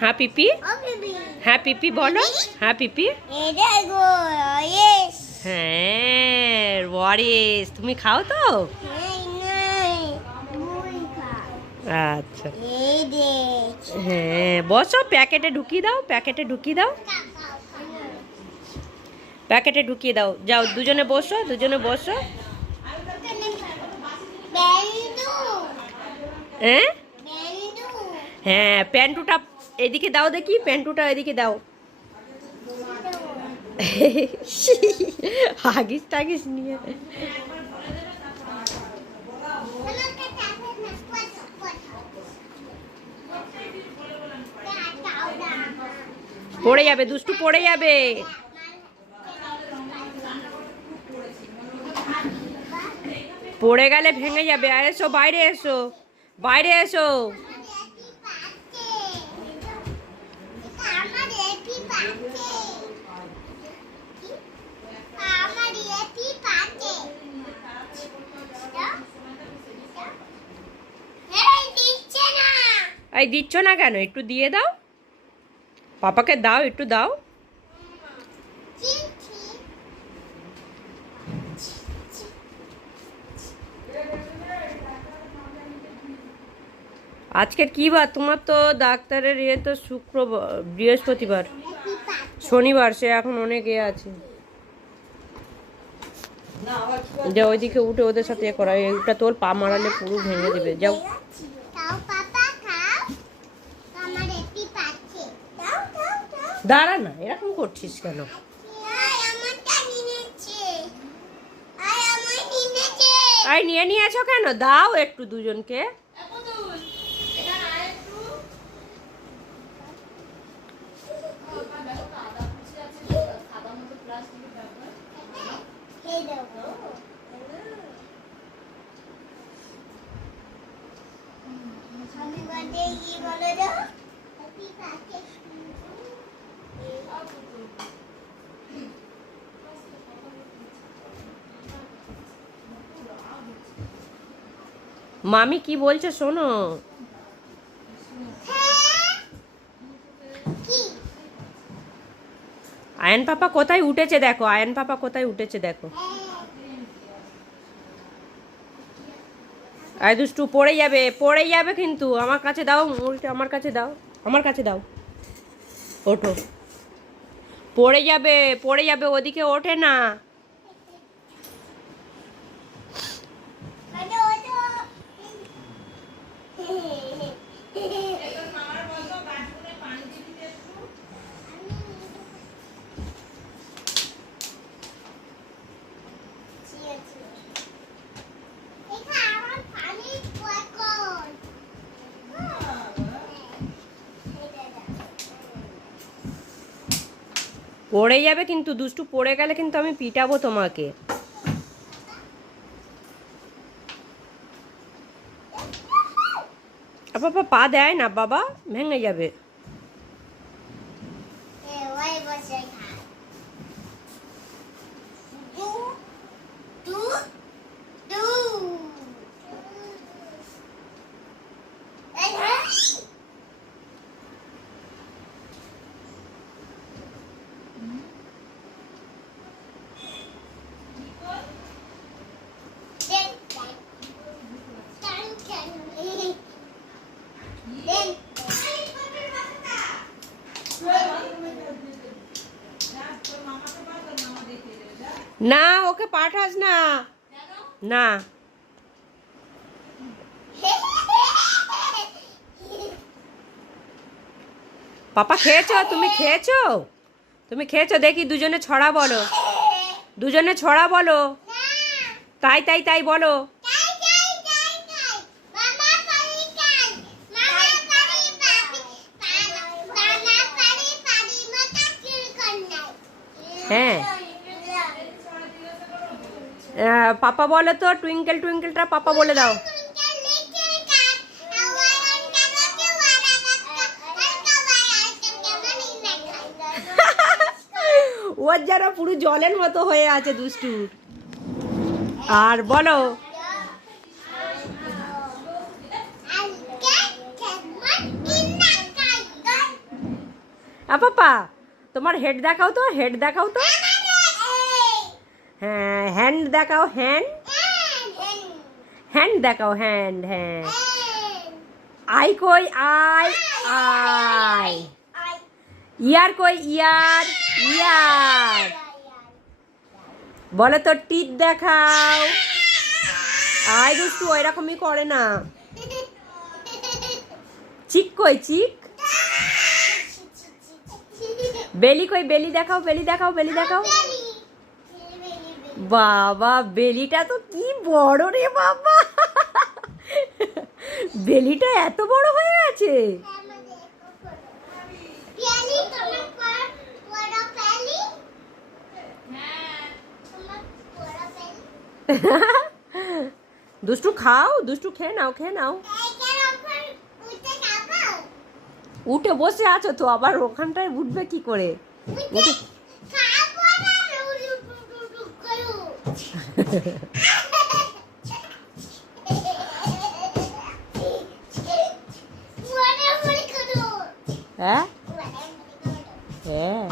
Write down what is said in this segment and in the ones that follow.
হ্যাঁ পিপি, হ্যাঁ পিপি বলো, হ্যাঁ পিপি। হ্যাঁ ওয়ারিস, তুমি খাও তো? আচ্ছা হ্যাঁ বসো, প্যাকেটে ঢুকিয়ে দাও, প্যাকেটে ঢুকিয়ে দাও, প্যাকেটে ঢুকিয়ে দাও। যাও দুজনে বসো, দুজনে বসো। হ্যাঁ হ্যাঁ প্যান্টুটা এদিকে দাও দেখি, প্যান্টুটা এদিকে দাও। হাগিস টাগিস নিয়ে পড়ে যাবে, দুষ্টু পড়ে যাবে। পড়ে গেলে ভেঙে যাবে। আর এসো বাইরে, এসো বাইরে এসো। এই দিচ্ছ না কেন? একটু দিয়ে দাও, পাপাকে দাও, একটু দাও। আজকের কি বার? তোমার তো ডাক্তারের ইয়ে তো শুক্রবার, বৃহস্পতিবার, শনিবার, সে এখন অনেক এ আছে। যাও ওইদিকে উঠে ওদের সাথে এ করা, এইটা তোর পা মারালে পুরো ভেঙে দেবে। যাও দাঁড়া না, এরকম করছিস কেন? আই নিয়ে নিয়েছো কেন? দাও একটু দুজনকে। মামি কি বলছে শোনো। আয়ন পাপা কোথায় উঠেছে দেখো, আয়ন পাপা কোথায় উঠেছে দেখো। আয় দুষ্টু, পড়ে যাবে, পড়ে যাবে কিন্তু। আমার কাছে দাও মুড়িটা, আমার কাছে দাও, আমার কাছে দাও। ওঠো, পড়ে যাবে, পড়ে যাবে, ওদিকে ওঠে না। পড়ে যাবে কিন্তু দুষ্টু, পড়ে গেলে কিন্তু আমি পিটাবো তোমাকে। বাবা পা দেয় না বাবা, ভেঙে যাবে। না ওকে পাঠাস না, না। পাপা খেয়েছো? তুমি খেয়েছো? তুমি খেয়েছো? দেখি দুজনে ছড়া বলো, দুজনে ছড়া বলো। তাই তাই তাই বলো। হ্যাঁ পাপা বলে তো, টুইঙ্কেল টুইঙ্কেলটা পাপা বলে দাও। ওর যারা পুরো জলের মতো হয়ে আছে দুষ্টুর। আর বলো, পাপা তোমার হেড দেখাও তো, হেড দেখাও তো। হ্যাঁ হ্যান্ড দেখাও, হ্যান্ড হ্যান্ড দেখাও, হ্যান্ড। হ্যাঁ আই কই, আই আই। ইয়ার কই, ইয়ার ইয়ার। বলো তো টিথ দেখাও। আই দুষ্টু ওইরকমই করে না। চিক কই, চিক। বেলি কই, বেলি দেখাও, বেলি দেখাও, বেলি দেখাও। বাবা বেলিটা তো কি বড় রে বাবা, বেলিটা এত বড় হয়ে গেছে। দুষ্টু খাও, দুষ্টু খেয়ে নাও, খেয়ে নাও। উঠে বসে আছো তো, আবার ওখানটায় উঠবে কি করে? হ্যাঁ হ্যাঁ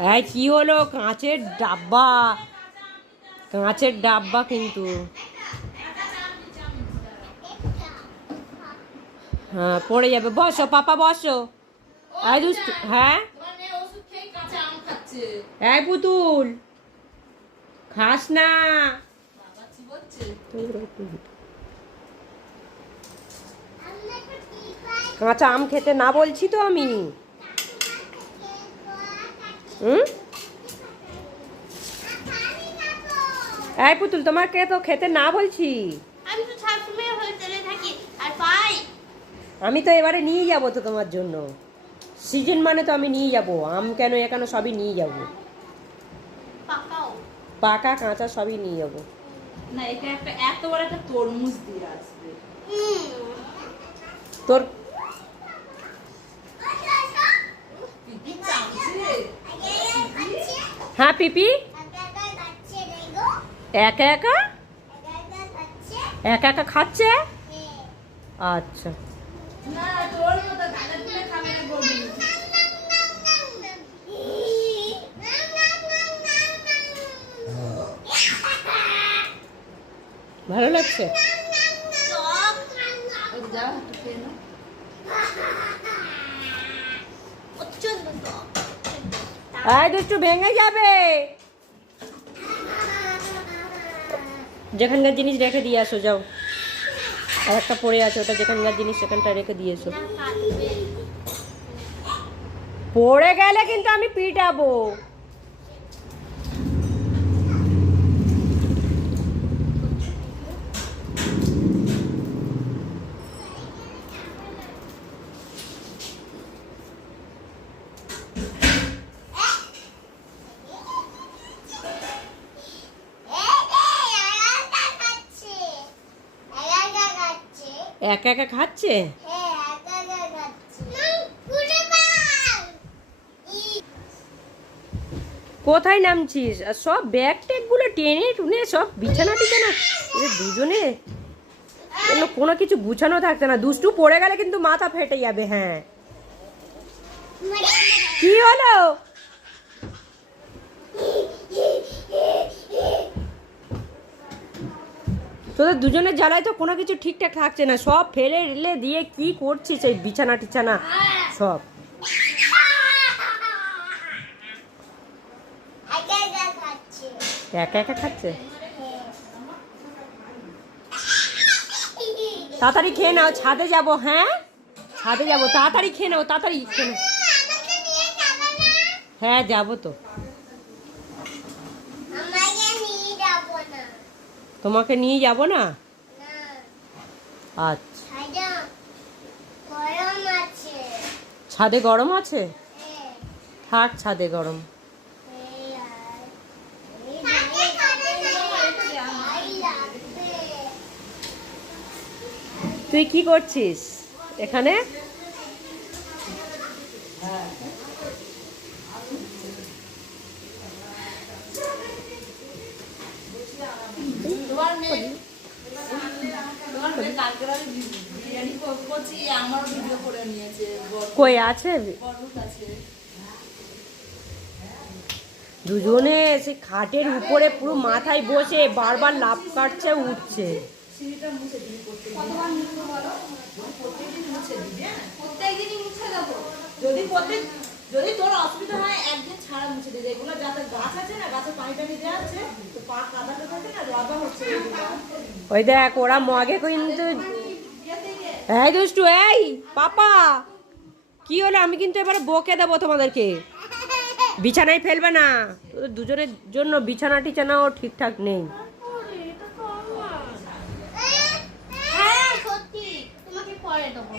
হ্যাঁ কি হলো? কাঁচের ডাব্বা, কাঁচের ডাব্বা কিন্তু। হ্যাঁ পড়ে যাবে, বসো পাপা বসো। আয় দুষ্টু, হ্যাঁ এই পুতুল খাস না। কাঁচা আম খেতে না বলছি তো আমি। এই পুতুল তোমাকে তো খেতে না বলছি। আমি তো এবারে নিয়ে যাবো তো তোমার জন্য, সিজন মানে তো আমি নিয়ে যাবো। আম কেন এখানে সবই নিয়ে যাবো, পাকা কাঁচা সবই নিয়ে যাবো। না এটা একটা এত বড় একটা তরমুজ দিয়ে আসবে তোর। হ্যাঁ পিপি একা একা একা একা খাচ্ছে। আচ্ছা না তোর মতো গালে তুলে খাবে না গরু। ভালো লাগছে। আয় দুষ্টু ভেঙে যাবে। যেখানকার জিনিস রেখে দিয়ে আসো, যাও। আর একটা পড়ে আছে, ওটা যেখানকার জিনিস সেখানটা রেখে দিয়ে এসো। পড়ে গেলে কিন্তু আমি পিটাবো। একা একা খাচ্ছে। কোথায় নামছিস? আর সব ব্যাগ ট্যাগ গুলো টেনে টুনে সব বিছানা টিছানা দুজনে, কোনো কিছু গুছানো থাকছে না। দুষ্টু পড়ে গেলে কিন্তু মাথা ফেটে যাবে। হ্যাঁ কি হলো? তোদের দুজনের জ্বালায় তো কোনো কিছু ঠিকঠাক থাকছে না, সব ফেলে রেলে দিয়ে কি করছিস এই বিছানা টিছানা সব। একা একা খাচ্ছে। তাড়াতাড়ি খেয়ে নাও, ছাদে যাবো। হ্যাঁ ছাদে যাবো, তাড়াতাড়ি খেয়ে নাও, তাড়াতাড়ি খেয়ে নাও। হ্যাঁ যাবো তো। তোমাকে নিয়ে যাব না? আচ্ছা ছাদে গরম আছে, থাক ছাদে গরম। তুই কি করছিস এখানে? তোমার আমাদের কালকে রাতে বিরিয়ানি করছি, আমারও ভিডিও করে নিয়েছে কই আছে বড়ুর কাছে। দুজনে সে খাটের উপরে পুরো মাথায় বসে বারবার লাফ কাটছে উঠছে। সিঁড়িটা মুছে দিবি কতবার মুছবো বলো? প্রত্যেকদিন মুছে দিবি, হ্যাঁ প্রত্যেকদিনই মুছে দেবো। যদি তোর অসুবিধা হয় একদিন ছাড়া মুছে দিবি। এগুলো যাতে গাছ আছে না, গাছে পানি টানি দেওয়া আছে, তো পা কাদাটা থাকে না, রবা হচ্ছে এগুলো। ওই দেখ ওরা মগে কিন্তু এই দুষ্টু এই পাপা কি হলো? আমি কিন্তু এবারে বকে দেবো তোমাদেরকে। বিছানায় ফেলবে না, তোদের দুজনের জন্য বিছানা টিছানাও ঠিকঠাক নেই। হ্যাঁ সত্যি, তোমাকে পরে দেবো।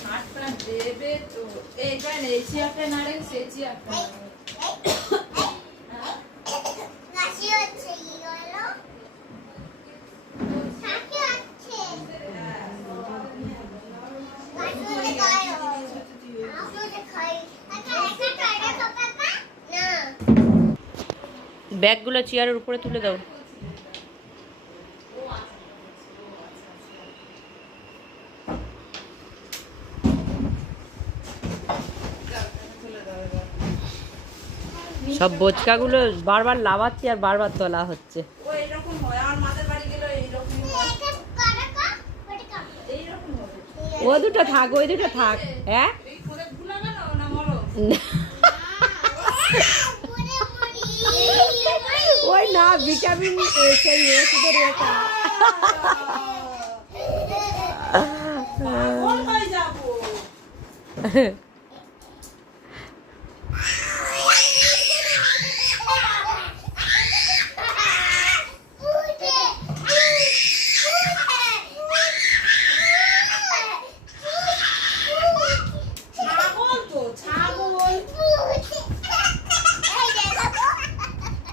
ঝাঁটটা দেবে তো। এইটা এই চেয়ারটা নাড়ে, সেই চেয়ারটা কাশি হচ্ছে কি হলো? কাশি হচ্ছে। কাশি হলে গায়ে হয়। আমাকে খাই। আচ্ছা একটা টয়লেট পাপা না। ব্যাগগুলো চেয়ারের উপরে তুলে দাও। সব বোচকাগুলো বারবার লাভাচ্ছে আর বারবার তোলা হচ্ছে। ও এরকম হয়। আমার মাদের বাড়ি গেলে এইরকমই হয়, এটা কারাকা ওটা এইরকম হবে। ও দুটো থাক, ওই দুটো থাক। হ্যাঁ এই করে ভুলা গেল না মরো। পুরে মুড়ি। ওই না ভিটামিন সেই ওষুধের এটা। পাগল হয়ে যাবো। ছাগল তো, ছাগল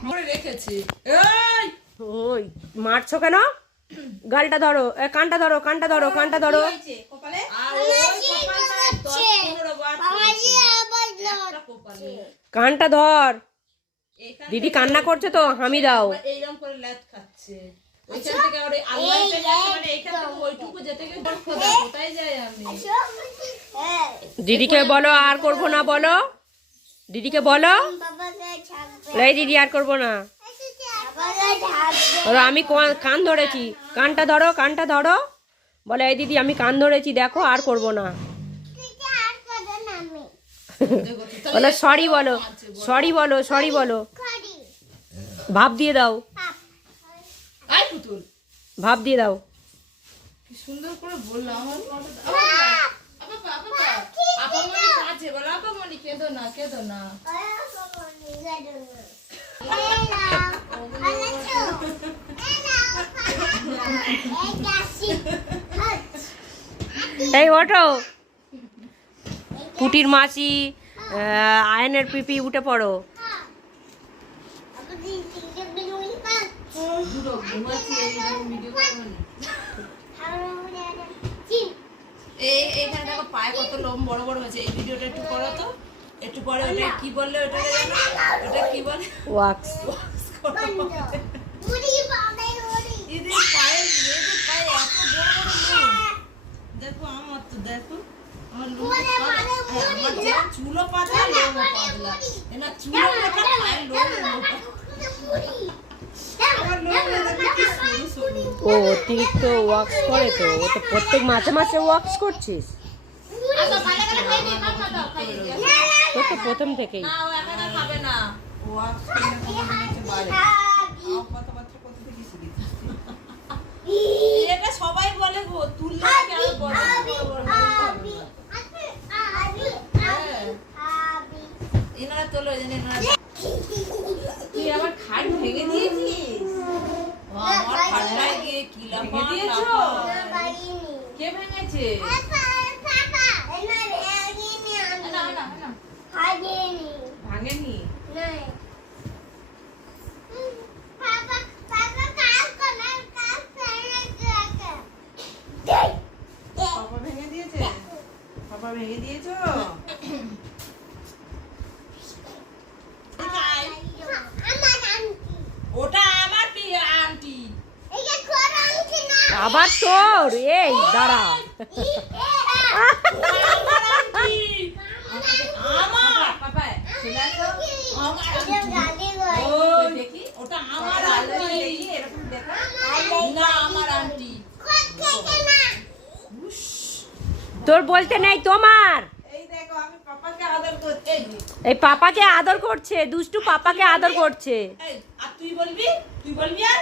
মরে রেখেছি। এই ওই মারছো কেন? গালটা ধরো, কানটা ধরো, কানটা ধরো, কানটা ধরো। কপালে আর ওই কপালটা 10-15 বার বাবাজি আবার একটা কপালে। কানটা ধর। এইখান দিদি থেকে কান্না করছে তো, হামি দাও। এইরকম করে ল্যাদ খাচ্ছে। ওইখান থেকে ওরে আল্লাহ থেকে মানে এইখান থেকে ওইটুকু যেতে গিয়ে বল খোদা কোথায় যাই আমি। হ্যাঁ দিদিকে বলো আর করবো না, বলো দিদিকে বলো। বাবাকে ছাড়বে। এই দিদি আর করবো না। বাবাকে ছাড়বে। ওরা আমি কান ধরেছি, কানটা ধরো, কানটা ধরো। বলে এই দিদি আমি কান ধরেছি, দেখো আর করবো না। তুই আর করো না আমি। বলো সরি, বলো সরি, বলো সরি, বলো করি। ভাব দিয়ে দাও, আই পুতুল ভাব দিয়ে দাও। কি সুন্দর করে বললাম আমার কথাটা। আপা আপা আপা মনি কাছে বল, আপা মনি কেঁদো না, কেঁদো না। এই ওঠো, পুটির মাসি, আয়নের পিপি উঠে পড়ো। দুটো ঘুমাচ্ছি এইরকম ভিডিও করবো না। এইখানে দেখো পায়ে কত লোম বড় বড় হয়েছে। এই ভিডিওটা একটু করো তো, একটু পরে ওটা কি বললে, ওটাকে জানো ওটা কি বলে? ওয়াক্স। এদের পায়ে এদের পায়ে এত বড় বড় লোম। দেখো আমার তো দেখো আমার লোম আমার যে চুলো পাতলা লোম পাতলা, না চুলো পাতলা পায়ে লোম মোটা। আমার লোম দেখো কি সরু সরু। ও অতিরিক্ত ওয়াক্স করে তো, ও তো প্রত্যেক মাসে মাসে ওয়াক্স করছিস। তো তো প্রথম থেকেই। না ও একা একা খাবে না। ও আজকে বাড়ে কথাবার্তা কোথা থেকে শিখেছিস? এটা সবাই বলে গো, তুললে কেন বলে? এনারা তোলো এনারা। তুই আমার খাট ভেঙে দিয়েছিস? ও আমার খাটটায় গিয়ে কি লাফা দিয়েছো? কে ভেঙেছে? না না না ভাঙেনি। পাপা ভেঙে দিয়েছে? পাপা ভেঙে দিয়েছো? আবার তোর এই দাঁড়া আমার পাপা গালি গো ওই দেখি ওটা আমার আন্টি এরকম দেখা না আমার আন্টি তোর বলতে নেই তোমার এই দেখো আমি পাপাকে আদর করতে এই পাপাকে আদর করছে দুষ্টু পাপাকে আদর করছে এই আর তুই বলবি আর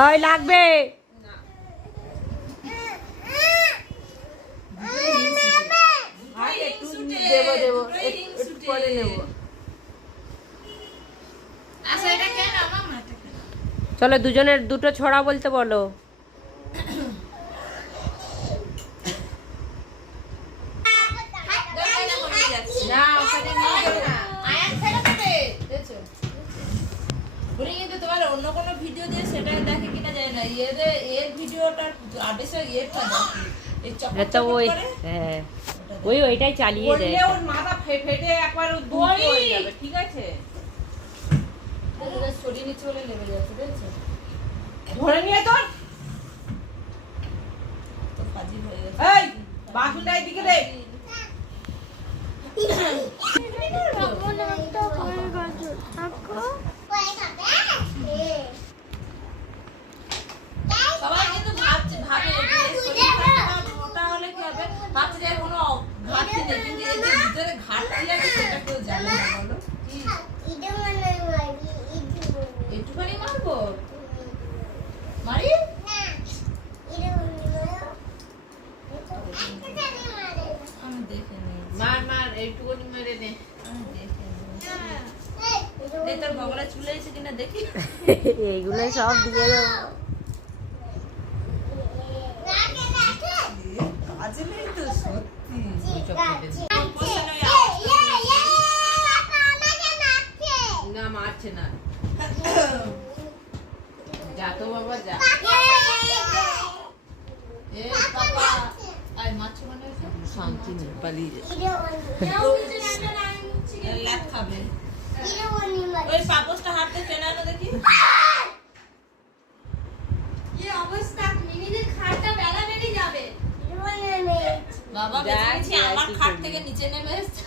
ওই লাগবে আর একটু দেবো একটু পরে নেব আচ্ছা এটা কেন মামা এটা কেন চলো দুজনের দুটো ছড়া বলতে বলো না ওখানে নিয়ে যাবে না আয়াত ফেলে দেবে দেখছো বলি কিন্তু তোমার অন্য কোনো ভিডিও দিয়ে সেটা দেখে কিনা যায় না এর ভিডিওটার আদেশে এরটা দেখে এই চকচক এটা তো ওই করে হ্যাঁ ওইটাই চালিয়ে দেয় বললে ওর মাথা ফেটে একবার দুল হয়ে যাবে ঠিক আছে ওটা শরীর নিচে চলে লেগে যাচ্ছে দেখছো ধরে নিয়ে তোর তো ফাজিল হয়ে গেছে এই বাথরুমটা এদিকে দে সবাই কিন্তু ভাবে যে শরীর খারাপ মোটা হলে কি হবে ভাবছে যে কোনো ঘাটতি নেই কিন্তু এর যে ভিতরে ঘাটতি আছে সেটা কেউ জানে না বলো কি একটুখানি মারবো মারি আমি দেখে নিই মার একটুখানি মেরে নে আমি দেখে নিই এই তোর বগলে চুলে এসে কিনা দেখি এইগুলো সব দিয়ে দেবো কাজে নেই তো সত্যি না মারছে না যা তো বাবা যা এ বাবা আই মাছ মানে শান্তি নেই পালিয়ে ল্যাপ খাবে ওই পাপোসটা হাতে টেনে আনো দেখি কি অবস্থা মিমিদের খাটটা বেলা বেরিয়ে যাবে বাবা বেঁচেছি আমার খাট থেকে নিচে নেমে এসেছে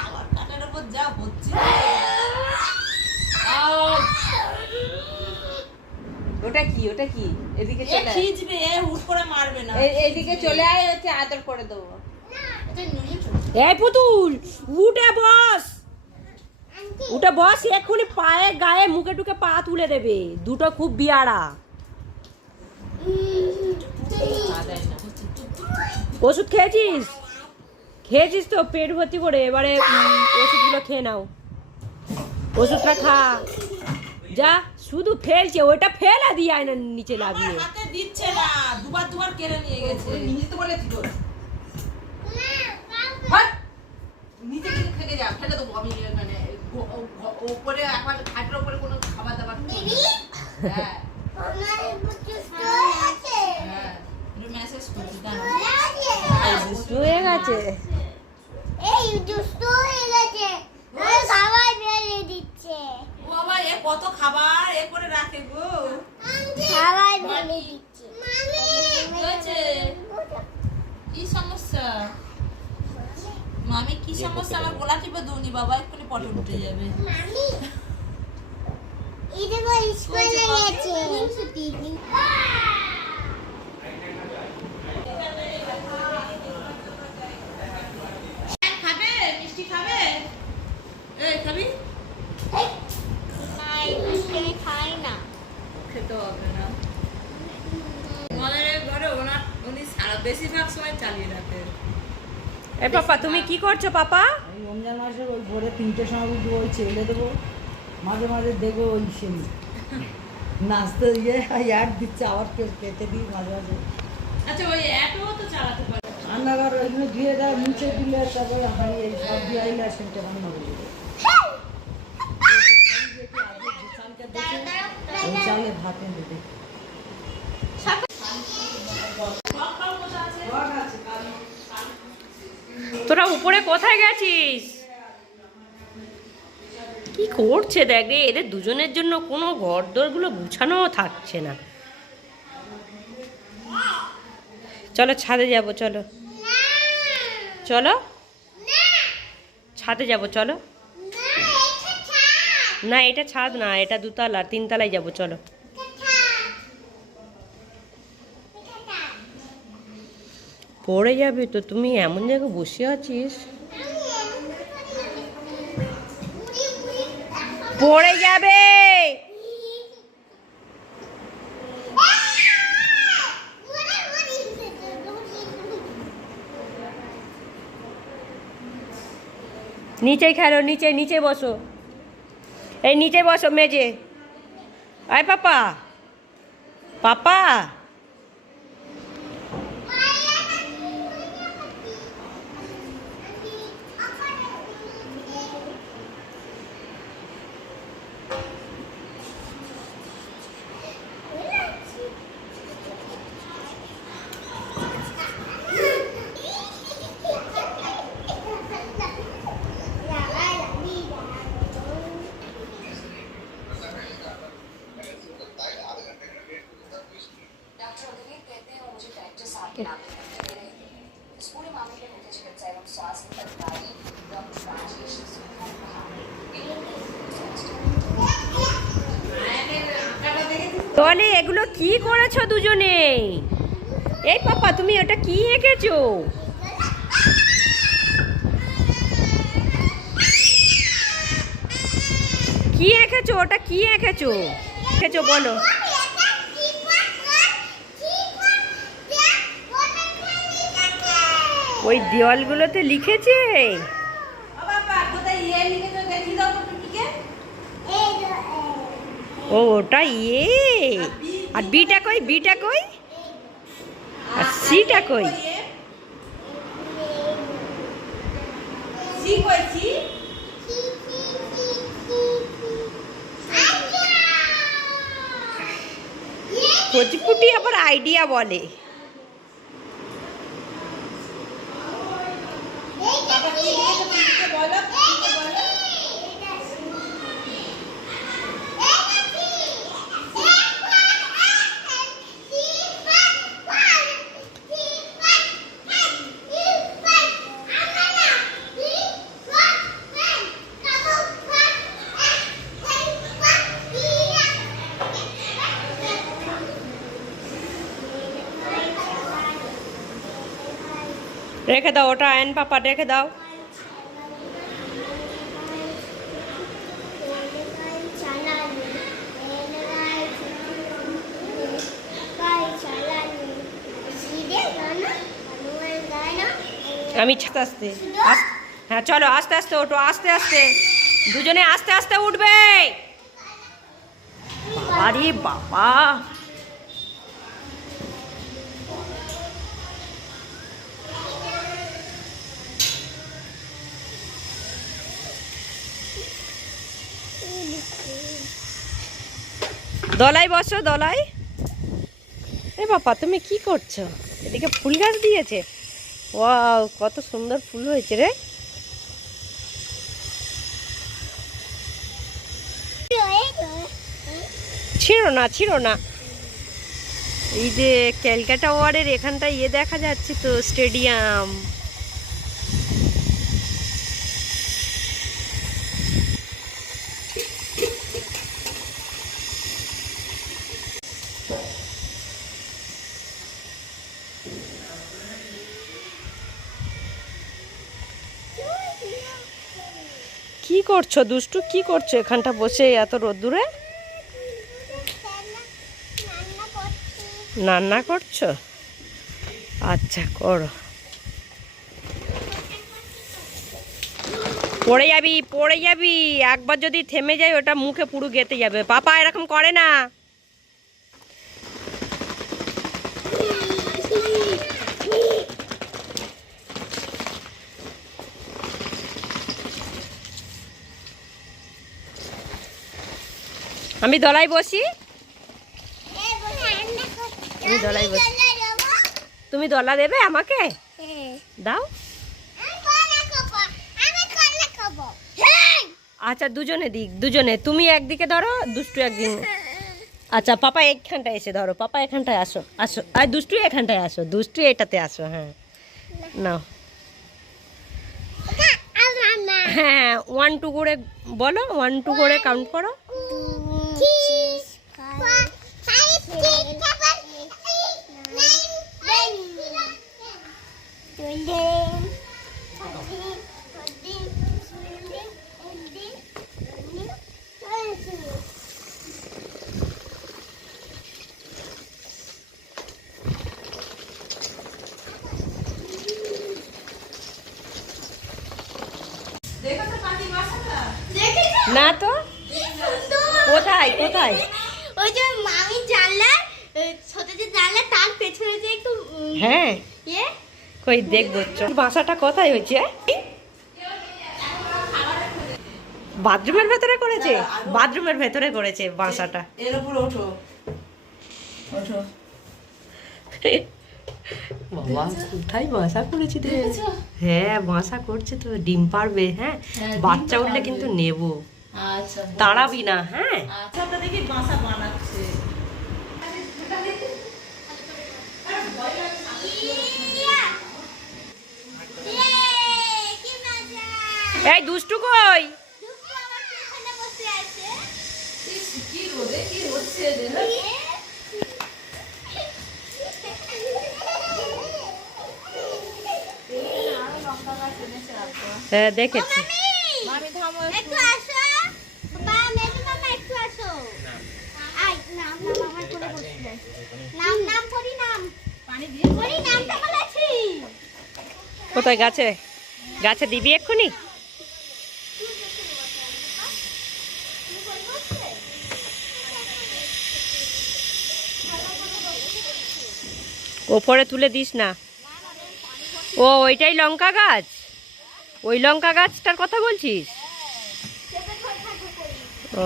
আমার খাটের উপর যা হচ্ছে ওটা কি এদিকে এ চলে আয়। খিঁচবে এ হুট করে মারবে না এদিকে চলে আয় হচ্ছে আদর করে দেবো এটা নিয়ে এই পুতুল উঠে বস উঠে বস এক্ষুনি পায়ে গায়ে মুখে টুকে পা তুলে দেবে দুটো খুব বিয়ারা ওষুধ খেয়েছিস তো পেট ভর্তি করে এবারে ওষুধগুলো খেয়ে নাও ওষুধটা খা যা শুধু ফেলছে ওইটা ফেলা দিয়ে আয়না নিচে লাগিয়ে আমার হাতে দিচ্ছে না দুবার কেড়ে নিয়ে গেছে নিচে তো বলেছি তোর নিচে কিন্তু থেকে যা ফেলে দেবো আমি মানে উপরে একবার খাটের উপরে কোনো খাবার দাবার হ্যাঁ হ্যাঁ মেসেজ করছি জানো দুষ্টু হয়ে গেছে এই দুষ্টু হয়ে গেছে ওই খাবার বেরিয়ে দিচ্ছে ও বাবা এ কত খাবার এ করে রাখে গো খাবার বেরিয়ে দিচ্ছে কি হয়েছে কি সমস্যা মামি কি সমস্যা আমার গোলা টিপে দৌনি বাবা এক্ষুনি পটে উঠে যাবে মামি এটা কো স্কুলে গেছে দিদি খাবে মিষ্টি খাবে এই খাবি নাই মিষ্টি খাই না খেতে হবে না আমাদের ঘরে উনি সারা বেশিরভাগ সময় চালিয়ে রাখে এ পাপা তুমি কি করছো পাপা এই রমজান মাসের ওই ভোরে 3টের সময় উঠবো ওই ছেলে দেবো মাঝে মাঝে দেখবো ওই সে নাচতে গিয়ে অ্যাড দিচ্ছে আবার কেটে দিই মাঝে মাঝে আচ্ছা ওই অ্যাপও তো চালাতে পারে রান্নাঘর ওইগুলো ধুয়ে দেয় মুছে দিলে তারপরে হাঁড়ি এই সব দিয়ে আইলে সেটা রান্না করে দেবে ওই চালে ভাত এনে দেবে তোরা উপরে কোথায় গেছিস কি করছে দেখ রে, এদের দুজনের জন্য কোনো ঘরদোরগুলো গুছানোও থাকছে না। চলো ছাদে যাব, চলো চলো ছাদে যাব, চলো। না এটা ছাদ না, এটা দুতলা, তিনতলায় যাব, চলো। পড়ে যাবে তো, তুমি এমন জায়গায় বসে আছিস, পড়ে যাবে। নিচেই খেলো, নিচে নিচে বসো, এই নিচে বসো মেজে। আয় পাপা, পাপা তাহলে এগুলো কি করেছো দুজনে? এই পাপা তুমি ওটা কি এঁকেছো? কি এঁকেছো ওটা, কি এঁকেছো? এঁকেছো বলো। ওই দেওয়ালগুলোতে লিখেছে। ও ওটা ইয়ে, আর বিটা কই, বিটা কই, আর সিটা কই? কচিপুটি আবার আইডিয়া বলে। রেখে দাও ওটা, আয়ন পাপা রেখে দাও। আমি আস্তে আস্তে, হ্যাঁ চলো আস্তে আস্তে ওঠো, আস্তে আস্তে দুজনে আস্তে আস্তে উঠবে। আরে বাবা, দলাই বসো, দলাই। এ বাবা তুমি কি করছো? এদিকে ফুল গাছ দিয়েছে, ওয়াও কত সুন্দর ফুল হয়েছে রে। ছিড়ো না, ছিড়ো না। এই যে ক্যালকাটা ওয়ার্ডের এখানটা ইয়ে দেখা যাচ্ছে তো, স্টেডিয়াম। কি করছো দুষ্টু, কি করছো এখানটা বসে এত রোদ্দুরে? রান্না করছো? আচ্ছা করো। পড়ে যাবি, পড়ে যাবি, একবার যদি থেমে যায় ওটা মুখে পুরো গেতে যাবে। পাপা এরকম করে না। আমি দলাই বসি, আমি দলাই বসি। তুমি দলা দেবে আমাকে? দাও। আচ্ছা দুজনে দিক, দুজনে, তুমি একদিকে ধরো, দুষ্টু একদিন। আচ্ছা পাপা এখানটায় এসে ধরো, পাপা এখানটায় আসো, আসো, আর দুষ্টু এখানটায় আসো, দুষ্টু এটাতে আসো। হ্যাঁ নাও। হ্যাঁ 1 2 করে বলো, 1 2 করে কাউন্ট করো। 3 4 5 6 7 8 9 দেখো তো পাটি বাসাটা না তো, কোথায় কোথায়? ওই যে মামি জানলার ছোট যে জানলা তার পেছনে যে একটু হ্যাঁ ইয়ে কই দেখবো, বাসাটা কোথায় হয়েছে? বাথরুমের ভেতরে করেছে, বাথরুমের ভেতরে করেছে বাসাটা। এর উপরে ওঠো, ওঠো। বাবা কোথায় বাসা করেছি রে? হ্যাঁ বাসা করছে তো, ডিম পারবে। হ্যাঁ হ্যাঁ, বাচ্চা ডিম উঠলে পারবে। কিন্তু নেবো, আচ্ছা তাড়াবি না। হ্যাঁ আচ্ছা, ওটা দেখি বাসা বানাচ্ছে। কি মজা এই দুষ্টু কই? দুঃখ আমার পেছনে বসে আছে কি রোদে কি হচ্ছে রে? হ্যাঁ দেখেছি। মামি থামো একটু আসো বাবা, মেজো মামা একটু আসো। আই নাম নাম আমার কোলে বসে নাম নাম পড়ি নাম পানি দিয়ে পড়ি নামটা বলেছি। কোথায়? গাছে, গাছে দিবি এক্ষুনি? ওপরে তুলে দিস না। ও ওইটাই লঙ্কা গাছ, ওই লঙ্কা গাছটার কথা বলছিস? ও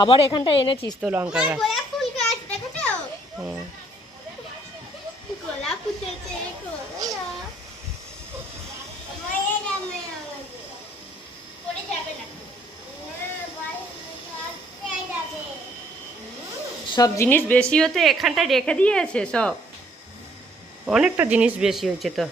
আবার এখানটা এনেছিস তো লঙ্কা গাছ? গোলাপ ফুল গাছ দেখেছো? হুম। গোলাপ ফুটেছে গোলাপ মায়ের নামে পড়ে যাবে না যাবে। সব জিনিস বেশি হতে এখানটায় রেখে দিয়েছে সব, অনেকটা জিনিস বেশি হয়েছে তো।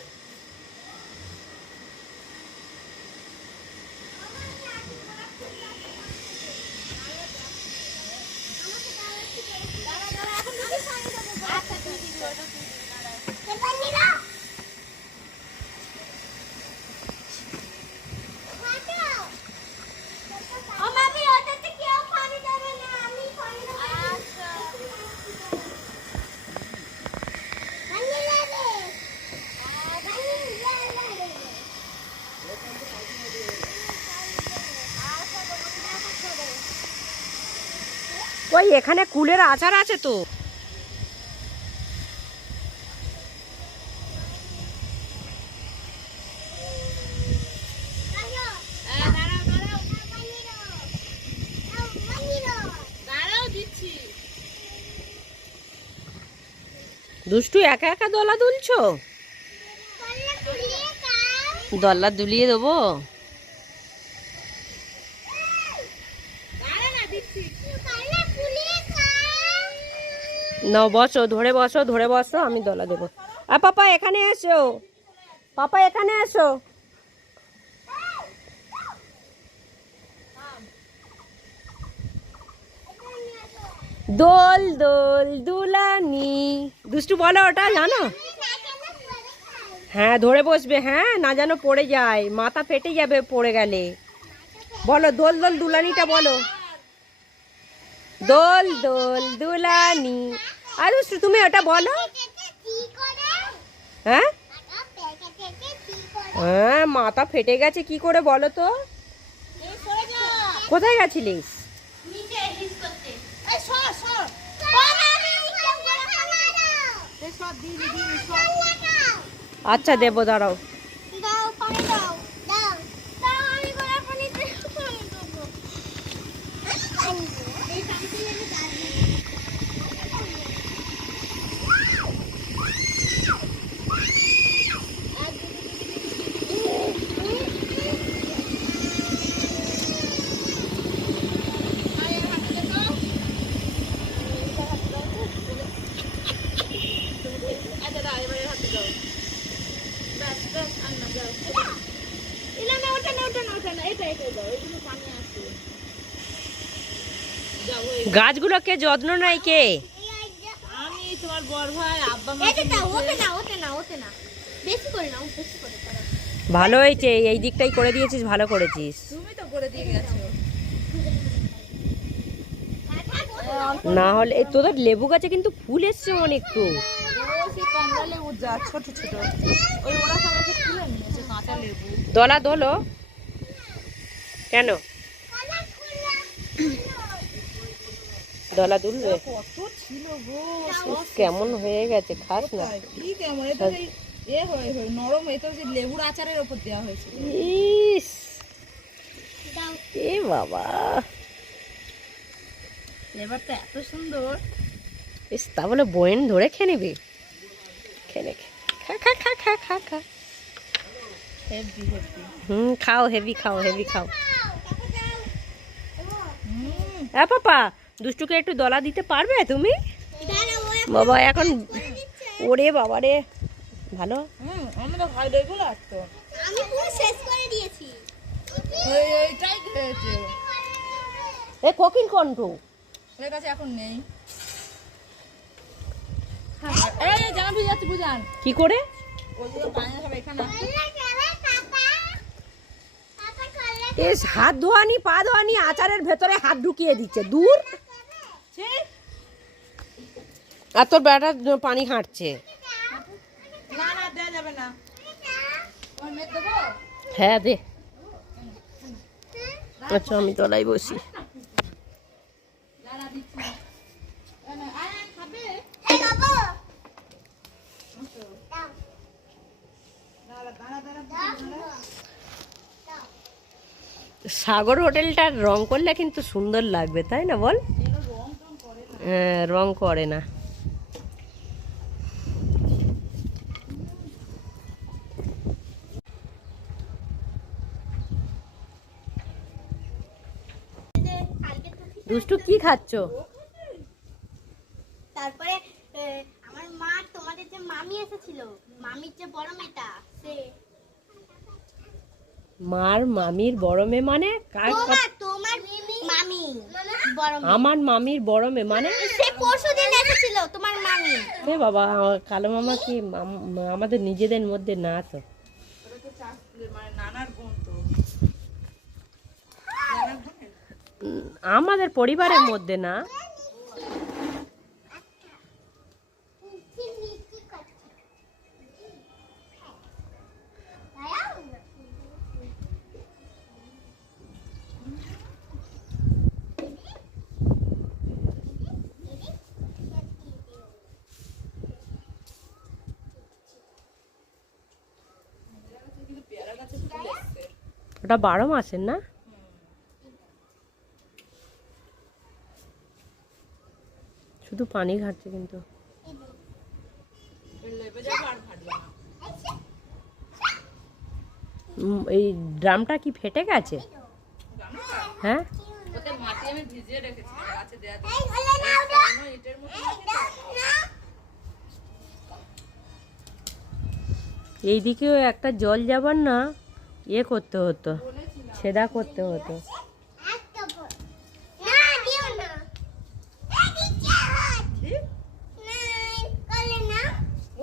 ওই এখানে কুলের আচার আছে তো। দুষ্টু একা একা দলা দুলছো? দলা দুলিয়ে দেবো। নাও বসো, ধরে বসো, ধরে বসো, আমি দলা দেবো। আর পাপা এখানে এসো, পাপা এখানে এসো। দোল দোল দুলানি, দুষ্টু বলো ওটা জানো? হ্যাঁ ধরে বসবে, হ্যাঁ না যেন পড়ে যায়, মাথা ফেটে যাবে পড়ে গেলে। বলো দোল দোল দুলানিটা বলো, দোল দোল দুলানি। আর দুষ্টু তুমি ওটা বলো। হ্যাঁ হ্যাঁ মাথা ফেটে গেছে কি করে বলো তো? কোথায় গেছিলিস? আচ্ছা দেবো, দাঁড়াও। দাও পানি দাও দাও দাও আমি গোলাপ পানি দেবো এই পানিতে আমি দাঁড়িয়ে গাছগুলোকে যত্ন নাই কে? আমি তোমার বড় ভাই আব্বা মা এটা না ওতে না ওতে না ওতে না বেশি করে নাও বেশি করে করো ভালো হয়েছে, এই দিকটাই করে দিয়েছিস, ভালো করেছিস। তুমি তো করে দিয়ে গেছো। না হলে এই তোদের লেবু গাছে কিন্তু ফুল এসছে অনেক তো। ও সেই কমলা লেবু যা ছোট ছোট ওই ওরা সবাই তুলে নিয়েছে কাঁচা লেবু। দলা দোলো কেন? দলা দুলবে? কত ছিল গো, কেমন হয়ে গেছে, খাস না? কি কেমন এটা সেই এ হয়ে হয়ে নরম, এটা যে লেবুর আচারের উপর দেওয়া হয়েছিল। ইস দাও এ বাবা, ফ্লেভারটা এত সুন্দর। ইস তা বলে বয়েন ধরে খেয়ে নিবি? খেয়ে নে, খা খা খা খা খা খা। Heavy heavy. খাও, হেভি খাও, হেভি খাও। হ্যাঁ পাপা, দুষ্টুকে একটু দলা দিতে পারবে তুমি? দাঁড়াও বাবা এখন ওরে বাবা রে, ভালো। আমি তো খাই রেগুলার তো। আমি পুরো শেষ করে দিয়েছি এইটাই খেয়েছে। এ কোকিল কণ্ঠ ওর কাছে এখন নেই। এই জামা ভিজে যাচ্ছে বুঝান। কি করে? ওই যে পানি সব এখানে আছে। এস হাত ধোয়ানি পা ধোয়ানি আচারের ভেতরে হাত ঢুকিয়ে দিচ্ছে, দূর। ছি, আর তোর বেটা পানি হাঁটছে। না না দেয়া যাবে না। তোমার মেয়ে দেবো? হ্যাঁ দে। আচ্ছা আমি তলায় বসি। দাঁড়া দিচ্ছি। আয় খাবে? বাবু দাঁড়া দাঁড়া দাঁড়া। সাগর হোটেলটার রং করলে কিন্তু সুন্দর লাগবে, তাই না বল? হ্যাঁ, রং করে না। কালকে তো দুষ্টু কি খাচ্ছ? তারপরে আমার মা তোমাদের যে মামি এসেছিল মামির যে বড় মেয়েটা সে মার মামির বড় মেয়ে মানে কার তোমার তোমার মামি বড় মেয়ে আমার মামির বড় মেয়ে মানে? সে পরশুদিন এসেছিল তোমার মামি এ বাবা, আমার কালো মামা কি আমাদের নিজেদের মধ্যে না তো? ওটা তো মানে নানার বোন তো। আমাদের পরিবারের মধ্যে না। ওটা 12 মাসের না? শুধু পানি ঘাটছে কিন্তু। লেবে যাবে আর ফাটবে না। এই ড্রামটা কি ফেটে গেছে? হ্যাঁ, ওতে মাটি আমি ভিজিয়ে রেখেছি গাছে দেয়া দিই। ইটের মতো মাটি তো। এইদিকেও একটা জল যাবার না ইয়ে করতে হতো, ছেদা করতে হতো। না দিও না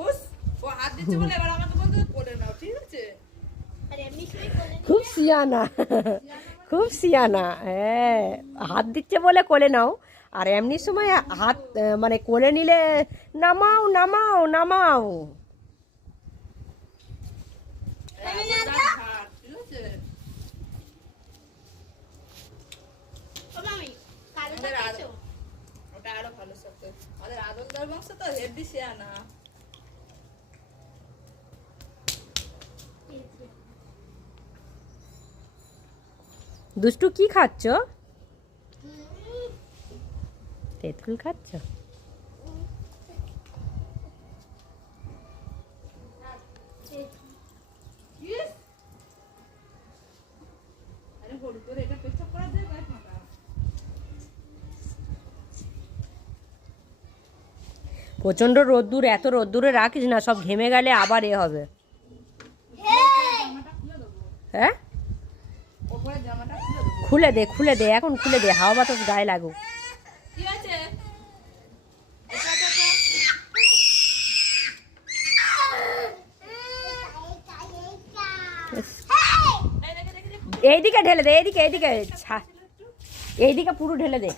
উস, ও হাত দিচ্ছে বলে এবার আমাকে বলতে করে নাও, ঠিক আছে? খুব সিয়ানা, খুব সিয়ানা। হ্যাঁ, হাত দিচ্ছে বলে কোলে নাও, আর এমনি সময় হাত মানে কোলে নিলে নামাও নামাও নামাও। ঠিক আছে? ওটা আরো ভালো সত্যি। আমাদের আদলদার বংশ তো হেভি সিয়ানা। দুষ্টু কি খাচ্ছ? তেঁতুল খাচ্ছ? আরে হলু করে এটা পেছাব করা যায় গায়ে ফাঁকা। প্রচন্ড রোদ্দুর, এত রোদ্দুরে রাখিস না, সব ঘেমে গেলে আবার এ হবে। হ্যাঁ, ওপরে জামাটা খুলে দেবো। খুলে দে খুলে দে, এখন খুলে দে, হাওয়া বাতাস গায়ে লাগুক। ঢেলে দে, এইদিকে এইদিকে এইদিকে পুরো ঢেলে দে।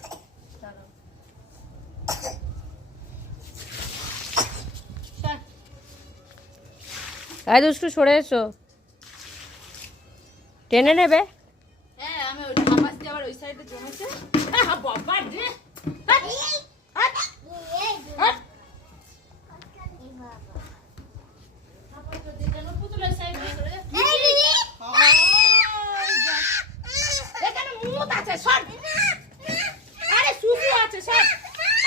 এই দুষ্টু সরে এসো, টেনে নেবে। হ্যাঁ আমি ওই ধাপাস দিয়ে আবার ওই সাইডে জমেছে। হ্যাঁ বাবা রে পুতুলের সাইড এখানে মুখ আছে সর, আরে সুসু আছে সর,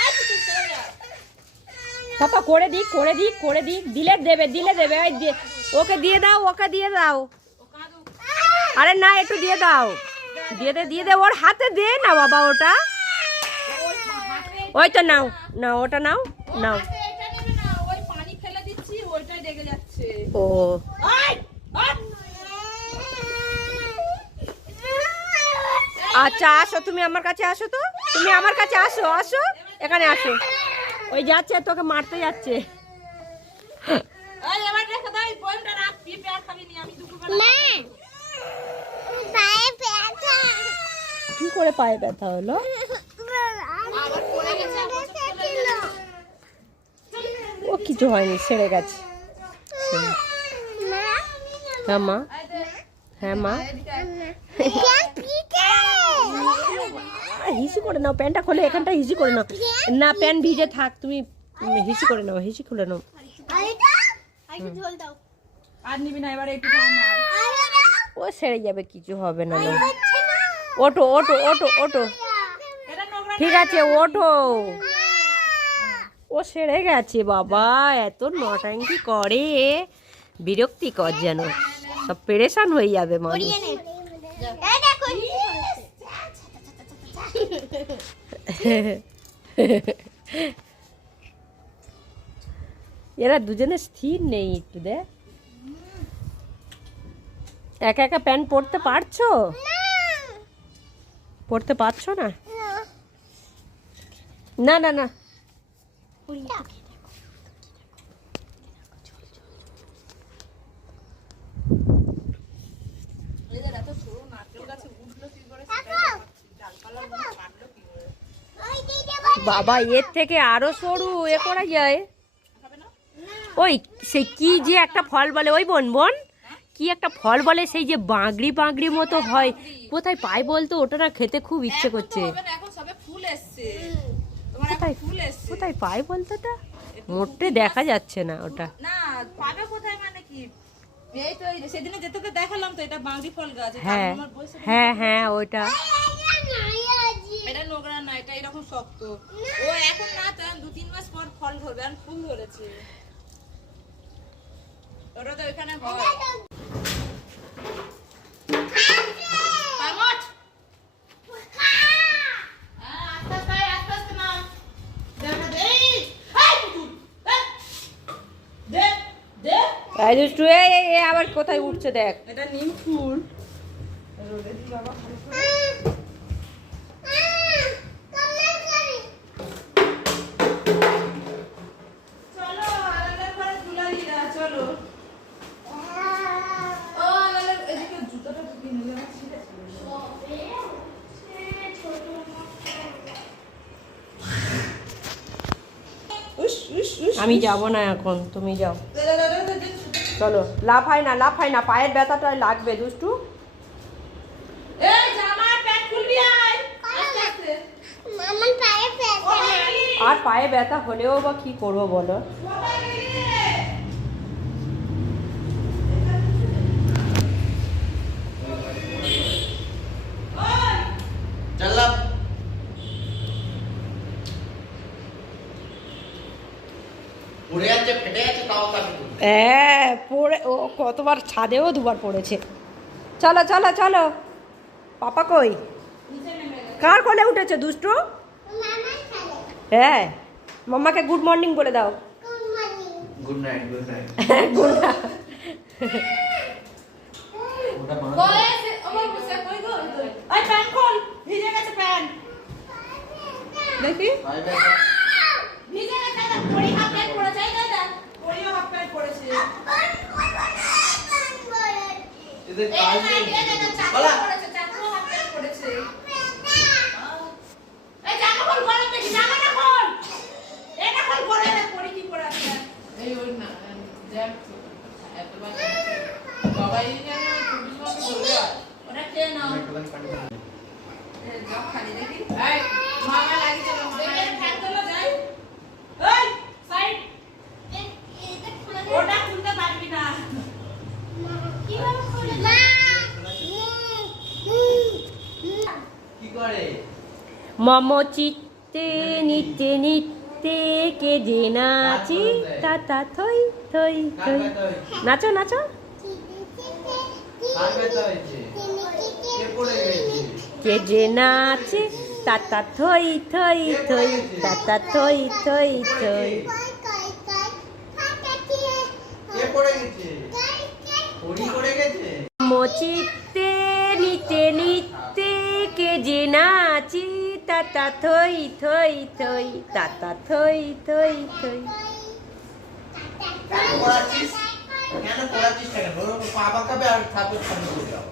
আই পুতুল সরে যা। পাপা করে দিক করে দিক করে দিক, দিলে দেবে দিলে দেবে। ওই ওকে দিয়ে দাও, ওকে দিয়ে দাও। আরে না একটু দিয়ে দাও, দিয়ে দে ওর হাতে দে না বাবা ওটা। ওই তো নাও নাও ওটা নাও নাও। এটা নেবে না, ওই পানি ফেলে দিচ্ছি ওইটাই লেগে যাচ্ছে। ও আই আচ্ছা আসো, তুমি আমার কাছে আসো, তো তুমি আমার কাছে আসো, আসো এখানে আসো। ওই যাচ্ছে তোকে মারতে যাচ্ছে। আই এবার রেখে দাও, এই বইটা রাখ, পিপে আর খাবি নি, আমি দুপুরবেলা না পায়ে ব্যথা কি করে পায়ে ব্যথা হলো? আবার পড়ে গেছে ও কিছু হয়নি, সেরে গেছে। হ্যাঁ মা, হ্যাঁ মা, হিসি করে নাও, প্যান্টটা খোলে, এখানটা হিসি করে নাও। না প্যান্ট ভিজে থাক, তুমি হিসি করে নাও, হিসি খুলে নাও। আর নিবি না, এবার একটু আমার ও সেরে যাবে, কিছু হবে না। ওঠো ওঠো ওঠো ওঠো, এটা নোংরা ঠিক আছে ওঠো। ও সেরে গেছে বাবা, এত নটাঙ্কি করে, বিরক্তিকর যেন, সব পেরেশান হয়ে যাবে মানুষ। এরা দুজনে স্থির নেই, একটু দে। একা একা প্যান্ট পরতে পারছো? পরতে পারছো না? না না না, এত সরু নারকেল গাছে উঠলো কি করে, ডালপালা কাটলো কি করে? বাবা এর থেকে আরো সরু এ করা যায়। ওই সেই কি যে একটা ফল বলে, ওই বোন বোন কি একটা ফল বলে, সেই যে বাঁগড়ি বাঁগড়ি মতো হয়, কোথায় পাই বলতো? ওটা না খেতে খুব ইচ্ছে করছে। হবে না, এখন সবে ফুল এসছে, তোমার এখন কোথায় ফুল এসছে। কোথায় পাই বলতো? ওটা মোটে দেখা যাচ্ছে না ওটা। না পাবে কোথায় মানে কি, এই তো সেদিনে যেতে তো দেখালাম তো, এটা বাংলি ফল গাছ, এটা হ্যাঁ আমার বয়সে হ্যাঁ হ্যাঁ ওইটা। এটা নোংরা না, এটা এরকম শক্ত। ও এখন না, তো 2-3 মাস পর ফল ধরবে, আর ফুল ধরেছে। ওটা তো এখানে হয়। কামট। আস্তে আস্তে নাম। দেখা দে। এই পুতুল। দে দে। এই দুষ্টু, এ আবার কোথায় উঠছে দেখ। এটা নিম ফুল। চলো আলাদা করে দুলালিরা চলো। ও আলাদা এদিকে জুতোটা ঢুকিয়ে নিলে আমার ছিঁড়ে উস উস উস। আমি যাব না এখন, তুমি যাও। চলো, লাফাই না, পায়ের ব্যথাটা লাগবে দুষ্টু। এই জামা প্যান্ট খুলবি আয় আস্তে আস্তে। মামার পায়ে ব্যথা আর পায়ে ব্যথা হলেও বা কি করবো বলো? পড়ে যাচ্ছে, ফেটে যাচ্ছে, তাও তাকে পড়ে ও কতবার ছাদেও দুবার পড়েছে। চলো চলো চলো, পাপা কই? কার কোলে উঠেছে দুষ্টু? মামার খালে হ্যাঁ, মাম্মাকে গুড মর্নিং বলে দাও। Good night, good night. Good night. ওটা বাঁধ। বয়সে ও বসে কই গো? এই প্যান্ট খোল, ভিজে গেছে প্যান্ট। দেখি পায়ে ব্যথা। ভিজে গেছে, পরি হাফ প্যান্ট পরেছে, এই দাদা পরিও হাফ প্যান্ট পরেছে। এদের এই কাজ না, নেই। এই দাদা চাদর বলা। পরেছে, চাদর। জব খালি দেখি এই, মামা লাগি চলো, মামা দেখি লাগি ফ্যান চলো। তোলা যায় এই সাইড ওটা খুলতে পারবি না কিভাবে করে মা কি করে মম চিত্তে নিত্যে নিত্যে কে যে নাচি তা থই থই কার থই। ব্যথা হয়েছে নাচো নাচো। কার ব্যথা হয়েছে কে পড়ে গেছে কে যে নাচে তা থই থই থই তা থই থই থই। কে পড়ে গেছে পড়ি পড়ে গেছে মচিতে নিতে নিতে কে যে নাচি তা থই থই থই তা থই থই থই। কেন পড়াচ্ছিস কেন পড়াচ্ছিস কেন ওর পা বাঁকাবে আর ছাত্র সামনে পড়ে যাও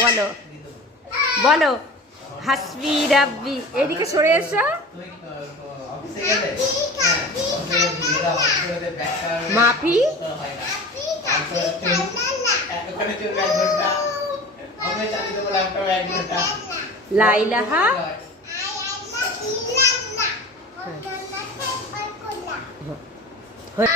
বলো বলো হাসবি রাব্বি এদিকে সরে এসো। তুমি অফিসে গেলে হ্যাঁ অফিসে গেলে ব্যাগটা মাপি ওখানে চলবে 1 ঘন্টা আমি চালিয়ে দেবো ল্যাপটপ 1 ঘন্টা লাইলাহা হয়ে